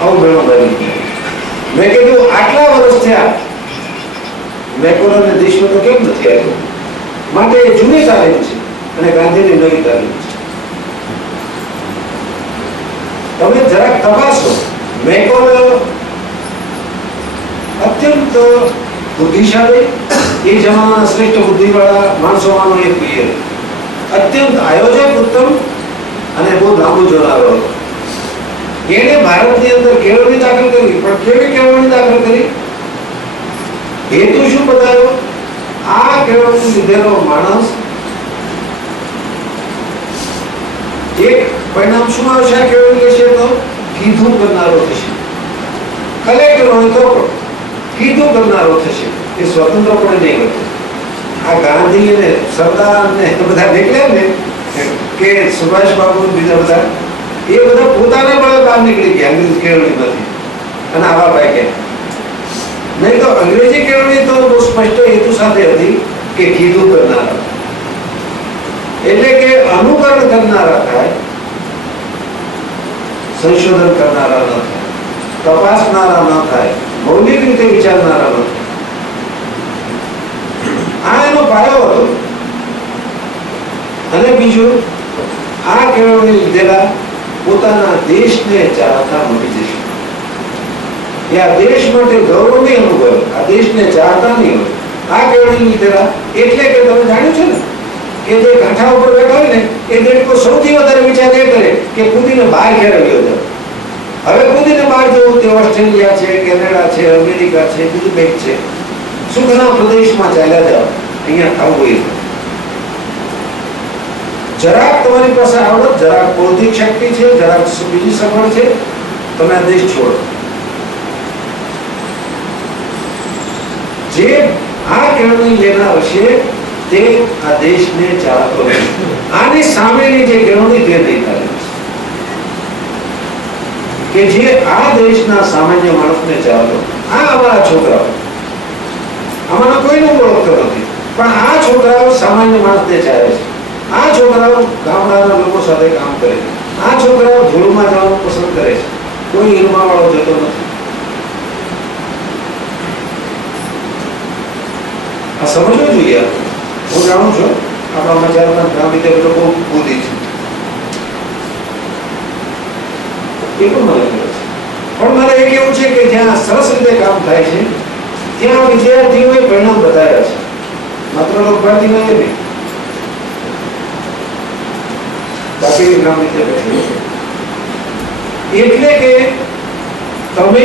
આવું મેળો બની. મેં કીધું આટલા વર્ષ થયા મેકોલને દેશમાં તો કેમ નથી આવ્યો? માટે એ જૂની તાલીમ છે અને ગાંધીની નવી તાલીમ છે. તમે જરાક તપાસો. મેકોલ અત્યંત બુદ્ધિશાળી, એ જમાનાના શ્રેષ્ઠ બુદ્ધિવાળા માણસોમાંનો એક પ્રિય, અત્યંત આયોજક, ઉત્તમ અને બહુ લાંબુ જોનારો હતો. એને ભારતની અંદર કેળવણી દાખલ કરી. પણ કેવી કેળવણી દાખલ કરી? હેતુ શું બતાવ્યો? આ કેળવણી લીધેલો માણસ એક પરિણામ શું આવશે? આ કેળવણી લેશે તો કીધું કરનારો થશે. કલેક્ટર હોય તો કીધું કરનારો થશે. એ સ્વતંત્રપણે નહીં વધે. આ ગાંધી અને સરદાર ને બધા નીકળ્યા ને કે સુભાષ બાબુ બીજા બધા, એ બધા પોતાને બળે બહાર નીકળી ગયા અંગ્રેજી કેળવણીમાંથી અને આવા પાક્યા. નહીં તો અંગ્રેજી કેળવણી તો બહુ સ્પષ્ટ હેતુ સાથે હતી કે કીધું કરનારા, એટલે કે અનુકરણ કરનારા થાય, સંશોધન કરનારા ન થાય, તપાસનારા ન થાય, મૌલિક રીતે વિચારનારા ન થાય. આ એનો પાયો હતો. અને બીજું, આ કેળવણી લીધેલા પોતાના દેશને ચાહતા મળી જશે. એ આ દેશ માટે ગૌરવ નહીં અનુભવે, આ દેશને ચાહતા નહીં હોય. આ કેળવણી લીધેલા એટલે કે તમે જાણ્યું છે ને કે જે કાંઠા ઉપર બેઠા હોય ને એ દેશકો સૌથી વધારે વિચાર એ કરે કે કૂદીને બહાર ક્યારે ગયો જાય. હવે કૂદીને બહાર જવું તે ઓસ્ટ્રેલિયા છે, કેનેડા છે, અમેરિકા છે, બીજું કંઈક છે. સુખના પ્રદેશમાં ચાલ્યા જાઓ, અહીંયા થવું હોય. જરાક તમારી પાસે આવડત, જરાક બૌદ્ધિક શક્તિ છે, જરાક બીજી સગવડ છે, તમે આ દેશ છોડો. જે આ કેળવણી લેનાર હશે તે આ દેશને ચાહતો નથી. આની સામેની જે કેળવણી તે નહીં થાય કે જે આ દેશના સામાન્ય માણસને ચાહતો. આ અમારા છોકરાઓ, આમાંના કોઈનું ઓળખતો નથી, પણ આ છોકરાઓ સામાન્ય માણસને ચાહે છે. આ છોકરાઓ ગામડાના લોકો સાથે કામ કરે છે. આ છોકરાઓ ધૂળમાં જવાનું પસંદ કરે છે. કોઈ હીરમા વાળો જતો નથી. આ સમજવું જોઈએ. હું જાણું છું આપણા મજાના ગામ રીતે લોકો બુદ્ધિ છે, એ પણ મને ખબર છે. પણ મારે એ કેવું છે કે જ્યાં સરસ રીતે કામ થાય છે ત્યાં વિદ્યાર્થીઓએ પરિણામ બતાવ્યા છે, માત્ર લોકભારતીમાં એ નહીં. બાકી ગામ રીતે એટલે કે તમે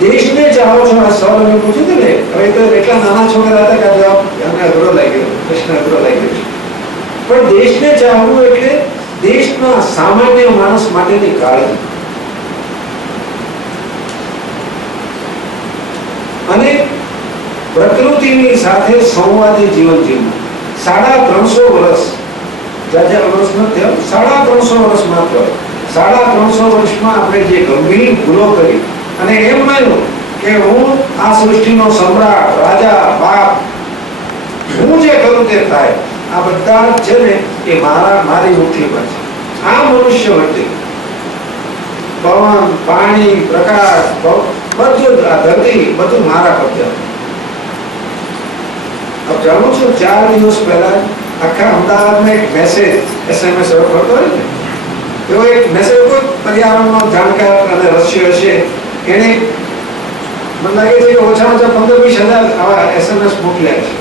દેશને ચાહો છો. આ સવાલ અમે પૂછ્યું હતું ને, હવે તો એટલા નાના છોકરા હતા કે આ જવાબ અમને અઘરો લાગ્યો, પ્રશ્ન અઘરો લાગ્યો છે. પણ દેશને ચાહવું એટલે દેશના સામાન્ય માણસ માટેની કાળજી અને પ્રકૃતિની સાથે સંવાદી જીવન જીવવું. 350 વર્ષ, જાજા વર્ષ નથી, 350 વર્ષ માત્ર 350 વર્ષમાં આપણે જે ગંભીર ભૂલો કરી અને એમ માન્યું કે હું આ સૃષ્ટિનો સમ્રાટ, રાજા, બાપ, હું જે કરું તે થાય. આ બધા છે ને એ મારી મુઠ્ઠીમાં છે. આ મનુષ્ય વચ્ચે પવન, પાણી, પ્રકાશ, બધું આ ધરતી બધું મારા કબજા. જાણું છું 4 દિવસ પહેલા આખા અમદાવાદમાં એક મેસેજ SMS ફરતો હોય ને, એવો એક મેસેજ કોઈ પર્યાવરણનો જાણકાર અને રસ્ય હશે એને મને લાગે છે કે ઓછામાં ઓછા 15-20 હજાર આવા SMS મોકલ્યા છે.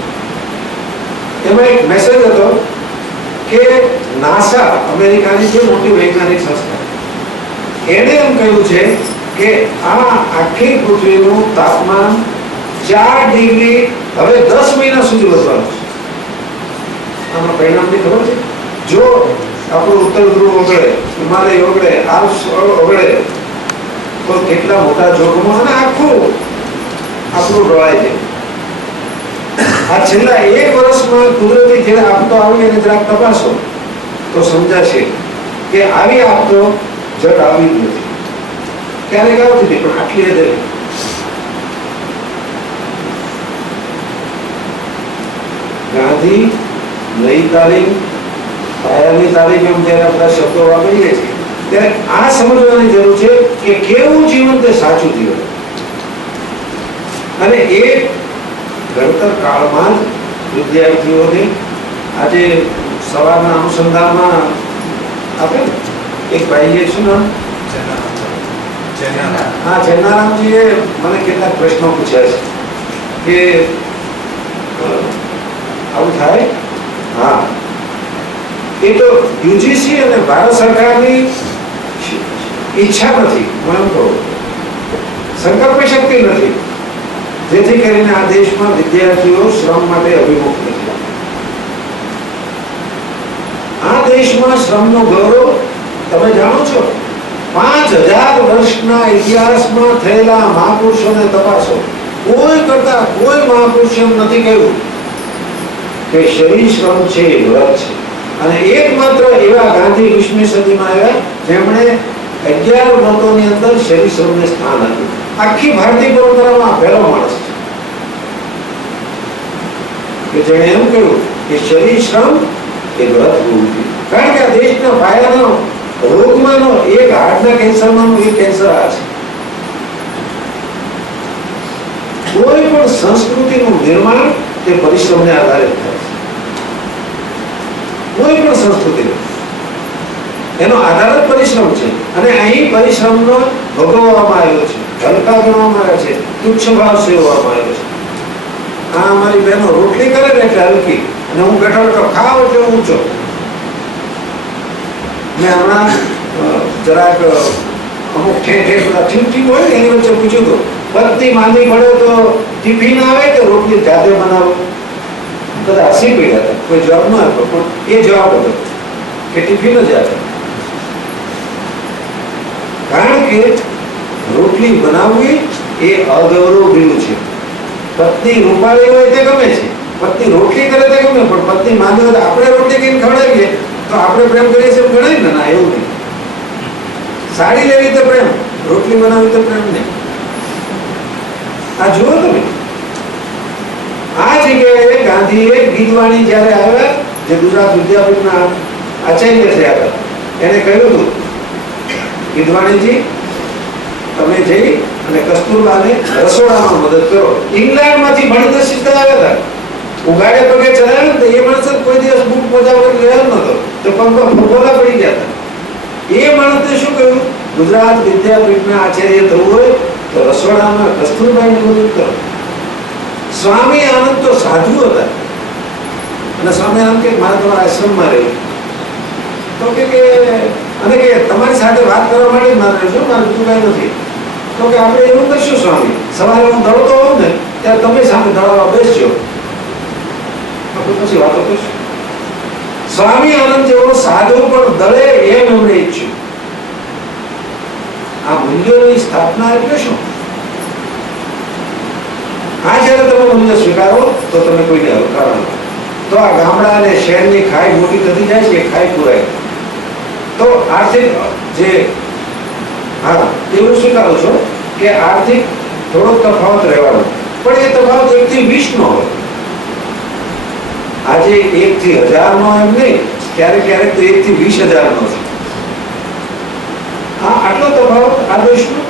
એમાં એક મેસેજ હતો કે નાસા, અમેરિકાની જે મોટી વૈજ્ઞાનિક સંસ્થા, એને એમ કહ્યું છે કે આ આખી પૃથ્વીનું તાપમાન 4 ડિગ્રી હવે 10 મહિના સુધી વધવાનું છે. આમાં પરિણામની ખબર છે? જો આપણું ઉત્તર ધ્રુવ ઓગળે, હિમાલય ઓગળે, આલ્પ્સ ઓગળે તો કેટલા મોટા જોખમો અને આખું આપણું ડોળાય છે. આ છેલ્લા 1 વર્ષમાં કુદરતી જ્યારે આપતો આવી અને જરાક તપાસો તો સમજાશે કે આવી આપતો જટ આવી જ નથી. ક્યારેક આવતી હતી પણ આટલી હદે. ગાંધી, નઈ તાલીમ, પાયાની તાલીમ, એમ જયારે બધા શબ્દો વાપરીએ છીએ ત્યારે આ સમજવાની જરૂર છે કે કેવું જીવન તે સાચું જીવન. અને એ ઘડતર કાળમાં જ વિદ્યાર્થીઓને આજે સવારના અનુસંધાનમાં આપે ને એક ભાઈએ શું નામ જયનારામજીએ મને કેટલાક પ્રશ્નો પૂછ્યા છે કે આવું થાય. હા, એ તો યુજીસી અને ભારત સરકારની ઈચ્છા નથી, હું એમ કહું સંકલ્પ શક્તિ નથી, જેથી કરીને આ દેશમાં વિદ્યાર્થીઓ શ્રમ માટે અભિમુખ નથી. આ દેશમાં શ્રમનો ગૌરવ તમે જાણો છો. 5000 વર્ષના ઇતિહાસમાં થયેલા મહાપુરુષોને તપાસો, કોઈ કરતા કોઈ મહાપુરુષે નથી કહ્યું કે શરીર શ્રમ છે, વ્રત છે. અને એકમાત્ર એવા ગાંધી 20મી સદીમાં આવ્યા જેમણે 11 વ્રતોની અંદર શરીર શ્રમને સ્થાન આપ્યું. આખી ભારતીય પરંપરામાં પહેલો માણસ છે કે જેણે એમ કહ્યું કે શરીર શ્રમ એ વ્રત હોવું જોઈએ. કારણ કે આ દેશના પાયાનો રોગમાંનો એક હાર્ટના કેન્સરમાંનો એક કેન્સર આ છે. કોઈ પણ સંસ્કૃતિનું નિર્માણ તે પરિશ્રમને આધારિત થાય છે. કોઈ પણ સંસ્કૃતિ એનો આધાર જ પરિશ્રમ છે. અને અહીં પરિશ્રમનો ભોગવવામાં આવ્યો છે, હલકા ગણવામાં આવ્યા છે, તુચ્છ ભાવ સેવવામાં આવ્યો છે. આ અમારી બહેનો રોટલી કરે ને એટલે હલકી, અને હું બેઠો ખાવ એટલે ઊંચો. મેં હમણાં જરાક અમુક ઠેઠ બધા ઠીક હોય ને એની વચ્ચે પૂછ્યું હતું, પત્ની માંદી પડે તો ટિફિન આવે કે રોટલી જાતે બનાવો? બધા હસી પડ્યા હતા, કોઈ જવાબ ન આપ્યો. પણ એ જવાબ હતો કે ટિફિન જ આવે. કારણ કે રોટલી બનાવવી એ અગૌરવ ભીલું છે. પત્ની રૂપાળી હોય તે ગમે છે, પત્ની રોટલી કરે તે ગમે, પણ પત્ની માંદી હોય આપણે રોટલી કઈ ખવડાવીએ તો આપણે પ્રેમ કરીએ છીએ ગણાય ને? ના, એવું નહીં. સાડી લેવી તો પ્રેમ, રોટલી બનાવી તો પ્રેમ નહીં. આ જુઓ તમે, આ જગ્યાએ ગાંધીએ ગીતવાણી જયારે આવ્યા, જે ગુજરાત વિદ્યાપીઠના આચાર્ય થયા હતા, એને કહ્યું હતું ગીતવાણીજી તમે જઈ અને કસ્તુરબાને રસોડામાં મદદ કરો. ઇંગ્લેન્ડમાંથી ભણીને સીધા આવ્યા હતા, ઉગાડે પગે ચલાવ્યા ને એ માણસ કોઈ દિવસ બુક મજા વગર રહ્યો નતો, તો પગ ફોલા પડી ગયા હતા. એ માણસને શું કહ્યું, ગુજરાત વિદ્યાપીઠના આચાર્ય થવું હોય તો રસોડામાં કસ્તુરબાને મદદ કરો. સ્વામી આનંદ તો સાધુ હતા, અને સ્વામી આનંદ કે મારે તમારા આશ્રમમાં રહેવું. તો કે અને કે તમારી સાથે વાત કરવા માટે મારે રહેજો, મારે બીજું કાંઈ નથી. તો કે આપણે એવું કરશું સ્વામી, સવારે હું દળતો હોઉં ને ત્યારે તમે સામે દળાવવા બેસજો, આપણે પછી વાતો કરશું. સ્વામી આનંદ જેવો સાધુ પણ દળે એમ એમણે ઈચ્છ્યું. આ મૂલ્યોની સ્થાપના એટલે શું? આ જયારે તમે મૂલ્ય સ્વીકારો તો તમે કોઈને હલકારો નહીં. તો આ ગામડા અને શહેરની ખાઈ મોટી થતી જાય છે, ખાઈ પુરાય. તો આર્થિક જે હા એવું સ્વીકારો છો કે આર્થિક થોડોક તફાવત રહેવાનો, પણ એ તફાવત 1 થી 20 નો હોય. આજે 1 થી 1000 નો એમ નહીં, ક્યારેક ક્યારેક તો 1 થી 20,000 નો છે. હા, આટલો તફાવત આ દેશનો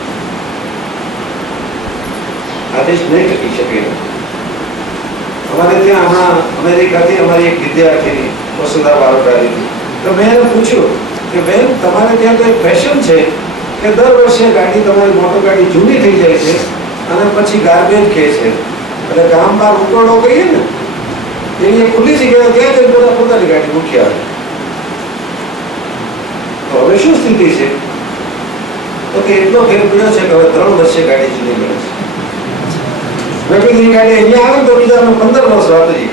આદેશ નહીં ટકી શકે. અમારે ત્યાં હમણાં અમેરિકાથી અમારી એક વિદ્યાર્થીની વસુધા બારોટ આવી હતી. તો મેં એને પૂછ્યું કે બેન તમારે ત્યાં તો એક ફેશન છે કે દર વર્ષે ગાડી તમારી મોટર ગાડી જૂની થઈ જાય છે અને પછી ગાર્બેજ કહે છે, એટલે ગામ બહાર ઉકરડો કહીએ ને એની ખુલ્લી જગ્યાએ ત્યાં જઈને બધા પોતાની ગાડી મૂકી આવે. તો હવે શું સ્થિતિ છે? તો કે એટલો ફેર પડ્યો છે કે હવે 3 વર્ષે ગાડી જૂની મળે છે. ગાડી અહીંયા આવે તો બીજા 15 વર્ષ વાપરી.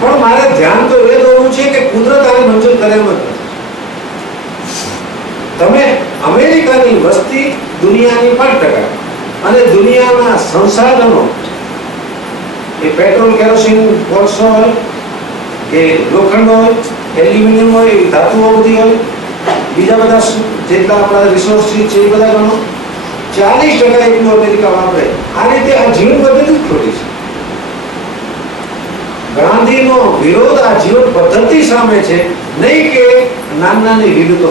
પણ મારે ધ્યાન તો એ દોરવું છે કે કુદરત આને મંજૂર કરે એમ જ નથી. તમે અમેરિકાની વસ્તી દુનિયાની 5% અને દુનિયાના સંસાધનો એ પેટ્રોલ, કેરોસીન, કોલસો હોય કે લોખંડ હોય, એલ્યુમિનિયમ હોય, એવી ધાતુઓ બધી હોય, બીજા બધા જેટલા આપણા રિસોર્સિસ છે એ બધા ગણો, 40% એટલું અમેરિકા વાપરે. આ રીતે આ જીવન પદ્ધતિ જ ખોટી છે. ગાંધીનો વિરોધ આ જીવન પદ્ધતિ સામે છે, નહીં કે નાની નાની વિગતો.